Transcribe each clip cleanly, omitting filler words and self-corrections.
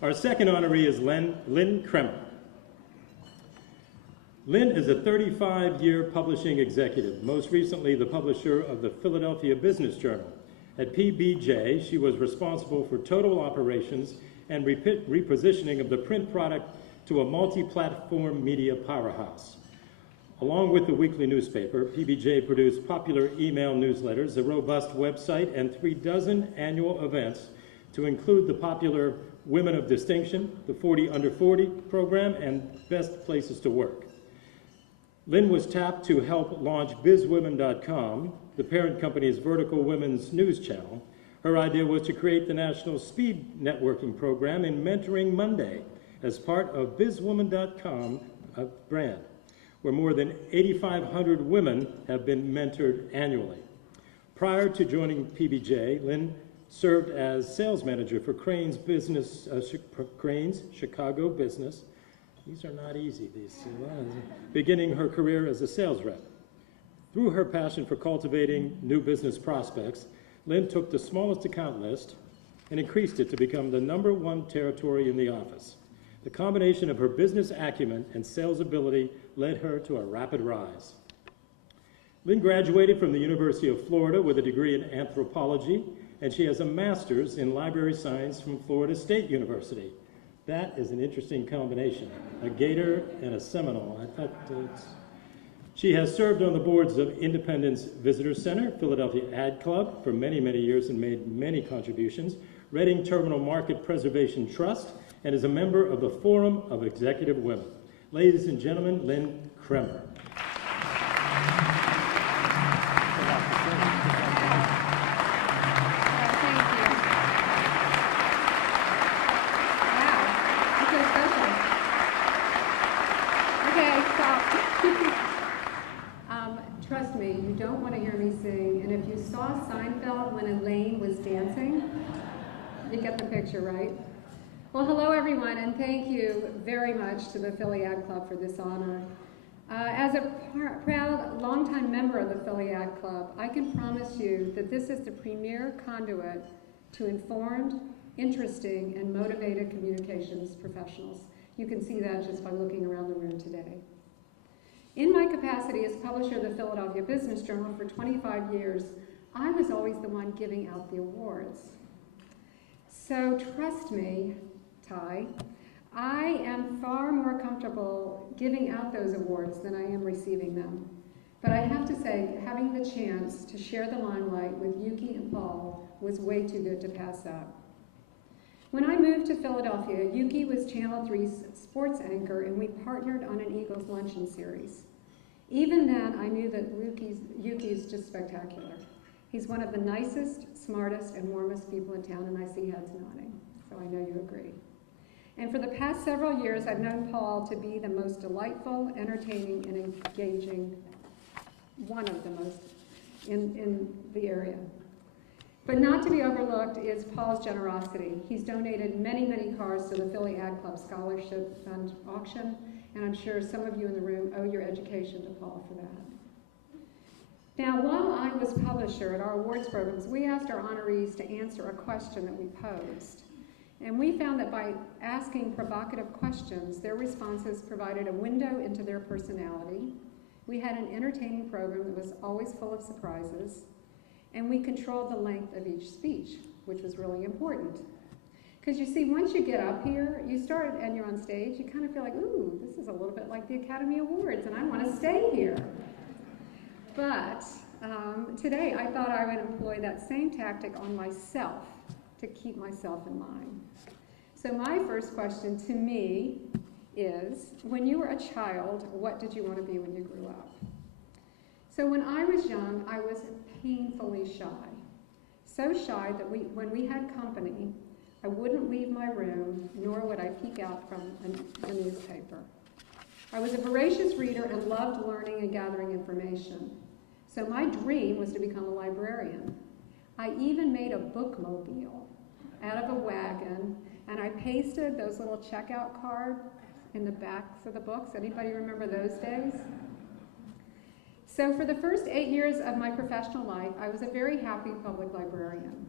Our second honoree is Lyn Kremer. Lyn is a 35-year publishing executive, most recently the publisher of the Philadelphia Business Journal. At PBJ, she was responsible for total operations and repositioning of the print product to a multi-platform media powerhouse. Along with the weekly newspaper, PBJ produced popular email newsletters, a robust website, and 36 annual events to include the popular Women of Distinction, the 40 Under 40 program, and Best Places to Work. Lyn was tapped to help launch bizwomen.com, the parent company's vertical women's news channel. Her idea was to create the national speed networking program in Mentoring Monday as part of bizwoman.com brand, where more than 8,500 women have been mentored annually. Prior to joining PBJ, Lyn served as sales manager for Crane's Chicago business. These are not easy, beginning her career as a sales rep. Through her passion for cultivating new business prospects, Lyn took the smallest account list and increased it to become the #1 territory in the office. The combination of her business acumen and sales ability led her to a rapid rise. Lyn graduated from the University of Florida with a degree in anthropology, and she has a master's in library science from Florida State University. That is an interesting combination, a Gator and a Seminole. She has served on the boards of Independence Visitor Center, Philadelphia Ad Club for many, many years and made many contributions, Reading Terminal Market Preservation Trust, and is a member of the Forum of Executive Women. Ladies and gentlemen, Lyn Kremer. Trust me, you don't want to hear me sing, and if you saw Seinfeld when Elaine was dancing, you get the picture, right? Well, hello everyone, and thank you very much to the Philly Ad Club for this honor. As a proud, longtime member of the Philly Ad Club, I can promise you that this is the premier conduit to informed, interesting, and motivated communications professionals. You can see that just by looking around the room today. In my capacity as publisher of the Philadelphia Business Journal for 25 years, I was always the one giving out the awards. So trust me, Ty, I am far more comfortable giving out those awards than I am receiving them. But I have to say, having the chance to share the limelight with Yuki and Paul was way too good to pass up. When I moved to Philadelphia, Yuki was Channel 3's sports anchor, and we partnered on an Eagles luncheon series. Even then, I knew that Yuki's just spectacular. He's one of the nicest, smartest, and warmest people in town, and I see heads nodding, so I know you agree. And for the past several years, I've known Paul to be the most delightful, entertaining, and engaging, one of the most in the area. But not to be overlooked is Paul's generosity. He's donated many, many cars to the Philly Ad Club Scholarship Fund auction, and I'm sure some of you in the room owe your education to Paul for that. Now, while I was publisher at our awards programs, we asked our honorees to answer a question that we posed. And we found that by asking provocative questions, their responses provided a window into their personality. We had an entertaining program that was always full of surprises, and we controlled the length of each speech, which was really important. Because you see, once you get up here, you start and you're on stage, you kind of feel like, ooh, this is a little bit like the Academy Awards, and I want to stay here. But today, I thought I would employ that same tactic on myself to keep myself in line. So my first question to me is, when you were a child, what did you want to be when you grew up? So when I was young, I was painfully shy. So shy that when we had company, I wouldn't leave my room, nor would I peek out from a newspaper. I was a voracious reader and loved learning and gathering information. So my dream was to become a librarian. I even made a bookmobile out of a wagon, and I pasted those little checkout cards in the backs of the books. Anybody remember those days? So for the first 8 years of my professional life, I was a very happy public librarian.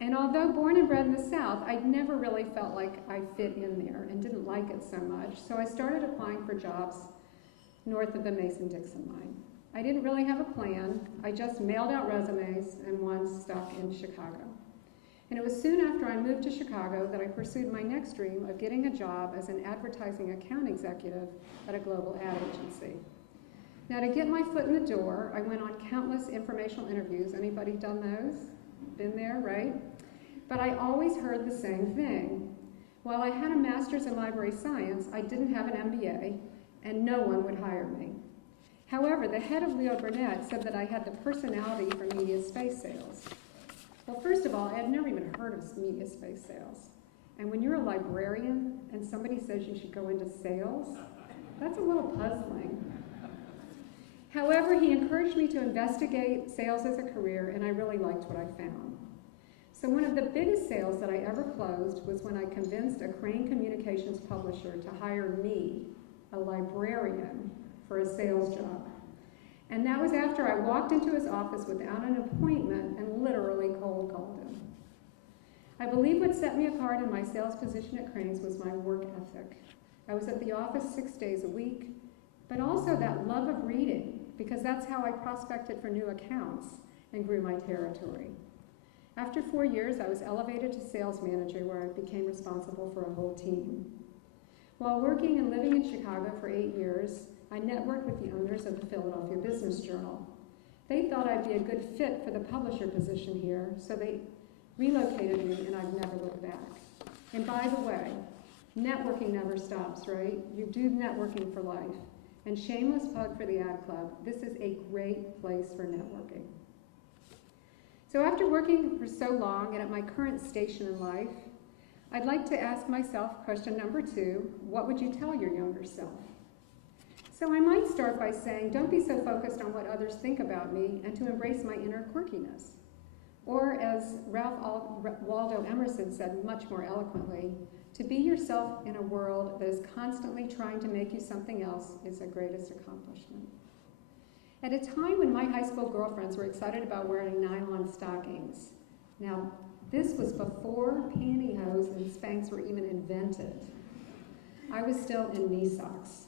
And although born and bred in the South, I'd never really felt like I fit in there and didn't like it so much, so I started applying for jobs north of the Mason-Dixon line. I didn't really have a plan. I just mailed out resumes, and one stuck in Chicago. And it was soon after I moved to Chicago that I pursued my next dream of getting a job as an advertising account executive at a global ad agency. Now, to get my foot in the door, I went on countless informational interviews. Anybody done those? Been there, right? But I always heard the same thing. While I had a master's in library science, I didn't have an MBA, and no one would hire me. However, the head of Leo Burnett said that I had the personality for media space sales. Well, first of all, I had never even heard of media space sales. And when you're a librarian and somebody says you should go into sales, that's a little puzzling. However, he encouraged me to investigate sales as a career, and I really liked what I found. So one of the biggest sales that I ever closed was when I convinced a Crane Communications publisher to hire me, a librarian, for a sales job. And that was after I walked into his office without an appointment and literally cold called him. I believe what set me apart in my sales position at Crane's was my work ethic. I was at the office 6 days a week, but also that love of reading, because that's how I prospected for new accounts and grew my territory. After 4 years, I was elevated to sales manager, where I became responsible for a whole team. While working and living in Chicago for 8 years, I networked with the owners of the Philadelphia Business Journal. They thought I'd be a good fit for the publisher position here, so they relocated me, and I've never looked back. And by the way, networking never stops, right? You do networking for life. And shameless plug for the ad club, this is a great place for networking. So after working for so long and at my current station in life, I'd like to ask myself question number 2, what would you tell your younger self? So I might start by saying, don't be so focused on what others think about me and to embrace my inner quirkiness. Or as Ralph Waldo Emerson said much more eloquently, to be yourself in a world that is constantly trying to make you something else is the greatest accomplishment. At a time when my high school girlfriends were excited about wearing nylon stockings, now this was before pantyhose and Spanx were even invented, I was still in knee socks.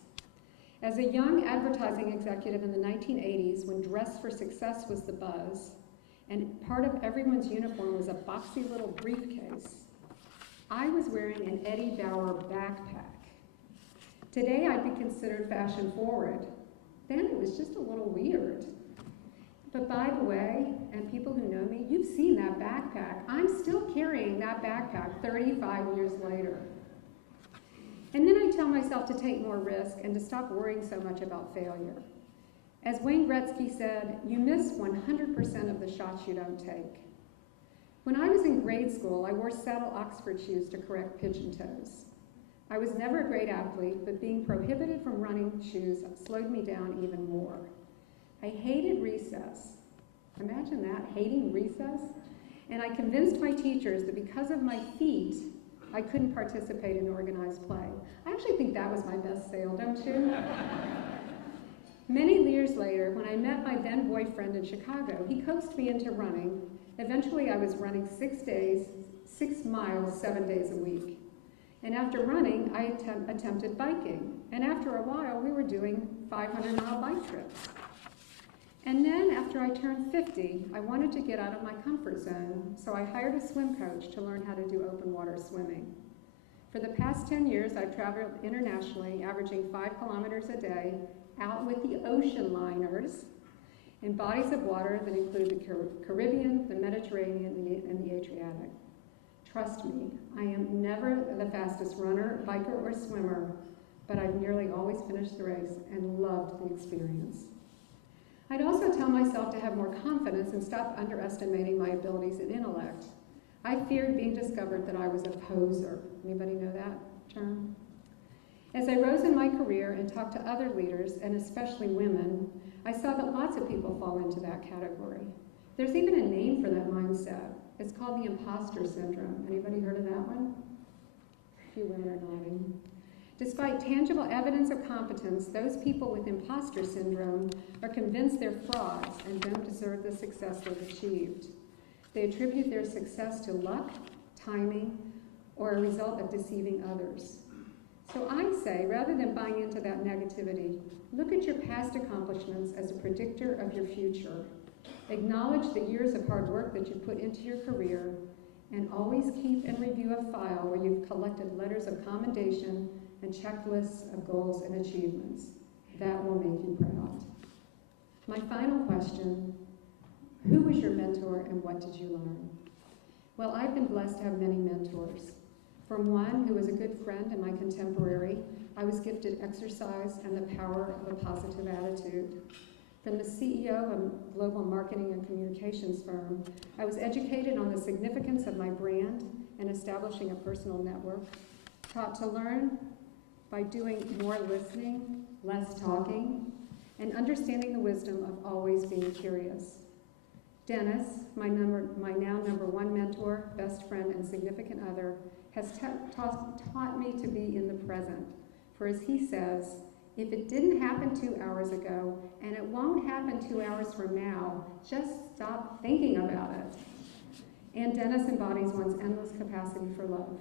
As a young advertising executive in the 1980s, when dress for success was the buzz, and part of everyone's uniform was a boxy little briefcase, I was wearing an Eddie Bauer backpack. Today I'd be considered fashion forward. Then it was just a little weird. But by the way, and people who know me, you've seen that backpack. I'm still carrying that backpack 35 years later. And then I tell myself to take more risk and to stop worrying so much about failure. As Wayne Gretzky said, you miss 100% of the shots you don't take. When I was in grade school, I wore saddle Oxford shoes to correct pigeon toes. I was never a great athlete, but being prohibited from running shoes slowed me down even more. I hated recess. Imagine that, hating recess? And I convinced my teachers that because of my feet, I couldn't participate in organized play. I actually think that was my best sale, don't you? Many years later, when I met my then boyfriend in Chicago, he coaxed me into running. Eventually, I was running 6 miles, 7 days a week. And after running, I attempted biking. And after a while, we were doing 500-mile bike trips. And then after I turned 50, I wanted to get out of my comfort zone, so I hired a swim coach to learn how to do open water swimming. For the past 10 years, I've traveled internationally, averaging 5 kilometers a day, out with the ocean liners, in bodies of water that include the Caribbean, the Mediterranean, and the Adriatic. Trust me, I am never the fastest runner, biker, or swimmer, but I've nearly always finished the race and loved the experience. I'd also tell myself to have more confidence and stop underestimating my abilities and intellect. I feared being discovered that I was a poser. Anybody know that term? As I rose in my career and talked to other leaders, and especially women, I saw that lots of people fall into that category. There's even a name for that mindset. It's called the imposter syndrome. Anybody heard of that one? A few women are nodding. Despite tangible evidence of competence, those people with imposter syndrome are convinced they're frauds and don't deserve the success they've achieved. They attribute their success to luck, timing, or a result of deceiving others. So I say, rather than buying into that negativity, look at your past accomplishments as a predictor of your future. Acknowledge the years of hard work that you put into your career, and always keep and review a file where you've collected letters of commendation and checklists of goals and achievements. That will make you proud. My final question, who was your mentor and what did you learn? Well, I've been blessed to have many mentors. From one who was a good friend and my contemporary, I was gifted exercise and the power of a positive attitude. From the CEO of a global marketing and communications firm, I was educated on the significance of my brand and establishing a personal network, taught to learn by doing more listening, less talking, and understanding the wisdom of always being curious. Dennis, my now number one mentor, best friend, and significant other, has taught me to be in the present. For as he says, if it didn't happen 2 hours ago, and it won't happen 2 hours from now, just stop thinking about it. And Dennis embodies one's endless capacity for love.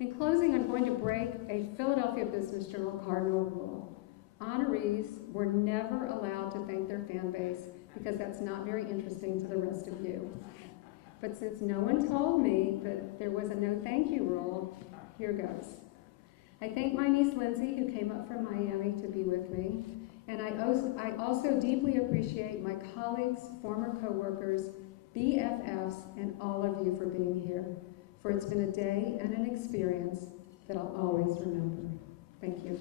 In closing, I'm going to break a Philadelphia Business Journal cardinal rule. Honorees were never allowed to thank their fan base because that's not very interesting to the rest of you. But since no one told me that there was a no thank you rule, here goes. I thank my niece Lindsay, who came up from Miami to be with me, and I also deeply appreciate my colleagues, former coworkers, BFFs, and all of you for being here, for it's been a day and an experience that I'll always remember. Thank you.